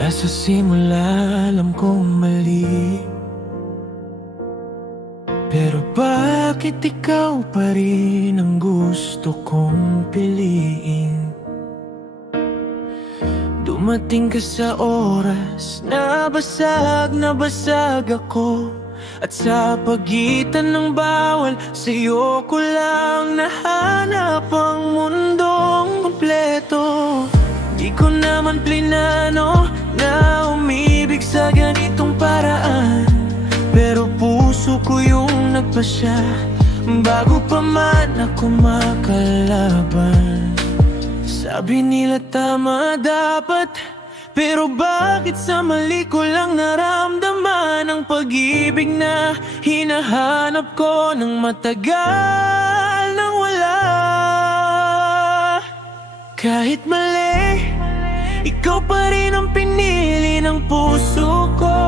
Mula sa simula alam kong mali, pero bakit ikaw pa rin ang gusto kong piliin? Dumating ka sa oras na basag ako, at sa pagitan ng bawal sa'yo ko lang nahanap ang mundong kompleto. Di ko naman plinano na umibig sa ganitong paraan, pero puso ko yung nagpasya bago pa man ako makalaban. Sabi nila tama dapat, pero bakit sa mali ko lang naramdaman ang pag-ibig na hinahanap ko ng matagal nang wala? Kahit mali, ikaw pa rin ang pinili ng puso ko.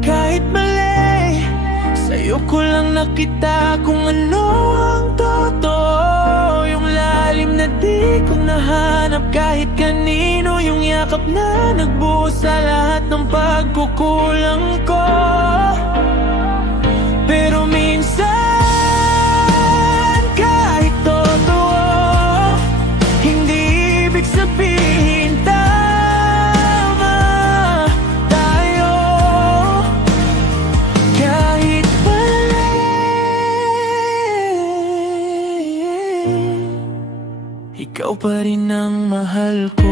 Kahit mali, sa'yo ko lang nakita kung ano ang totoo. Yung lalim na di ko nahanap kahit kanino, yung yakap na nagbuo sa lahat ng pagkukulang ko. Pero minsan kahit totoo, hindi ibig sabihin tama tayo. Kahit mali, ikaw pa rin ang mahal ko.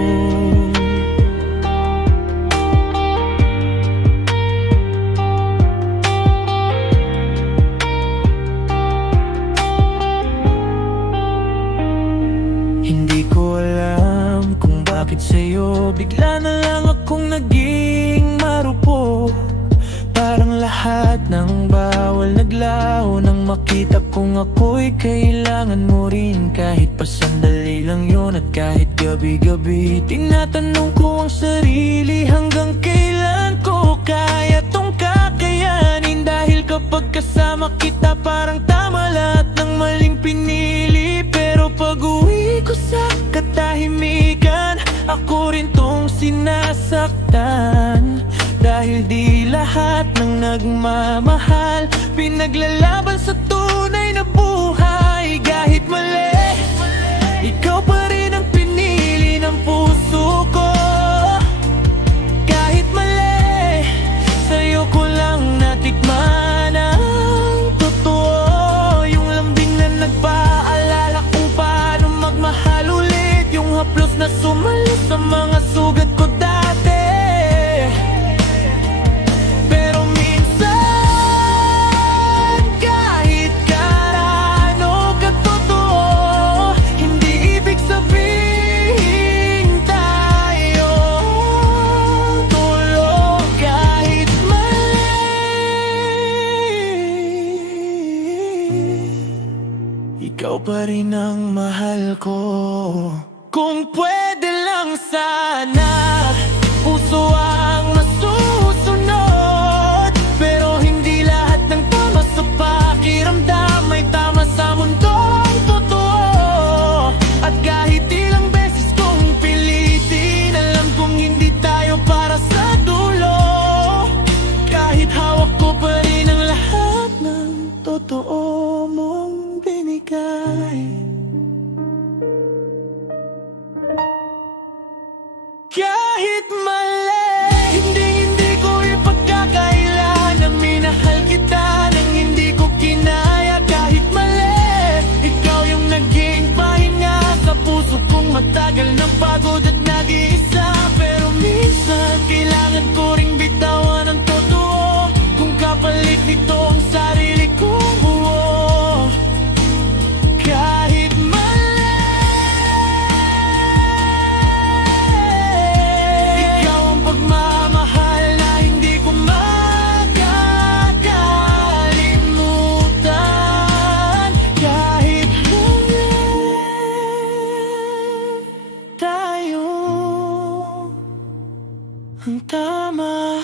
Hindi ko alam kung bakit sa'yo bigla na lang akong naging marupok. Parang lahat ng bawal naglaho nang makita kong ako'y kailangan mo rin. Kahit pa sandali lang yun at kahit gabi-gabi, tinatanong ko ang sarili, hanggang kailan ko kaya tong kakayanin? Dahil kapag kasama kita parang tama lahat ng maling pinili, pero pag-uwi ko sa katahimikan, ako rin tong sinasaktan. Dahil di lahat ng nagmamahal pinaglalaban sa tunay na buhay. Kahit mali, ikaw pa rin ang pinili ng puso ko. Kahit mali, sa'yo ko lang natikman ang totoo. Yung lambing na nagpaalala kung paano magmahal ulit, yung haplos na sumalo sa mga sugat ko dati. Ikaw pa rin ang mahal ko. Kung pwede lang sana, puso ang masusunod, pero hindi lahat ng tama sa pakiramdam may tama sa mundong totoo. At kahit ilang beses kong pilitin, alam kong hindi tayo para sa dulo. Kahit hawak ko pa rin ang lahat ng totoo mong binigay. Kahit mali, hindi ko ipagkakaila na minahal kita nang hindi ko kinaya. Kahit mali, ikaw yung naging pahinga sa puso kong matagal ng pagod at nag-iisa. Pero minsan kailangan ko ring bitawan ang totoo, kung kapalit nito ang sarili kong buo. Kahit mali, ikaw ang pagmamahal na hindi ko makakalimutan. Kahit mali, tayo ang tama.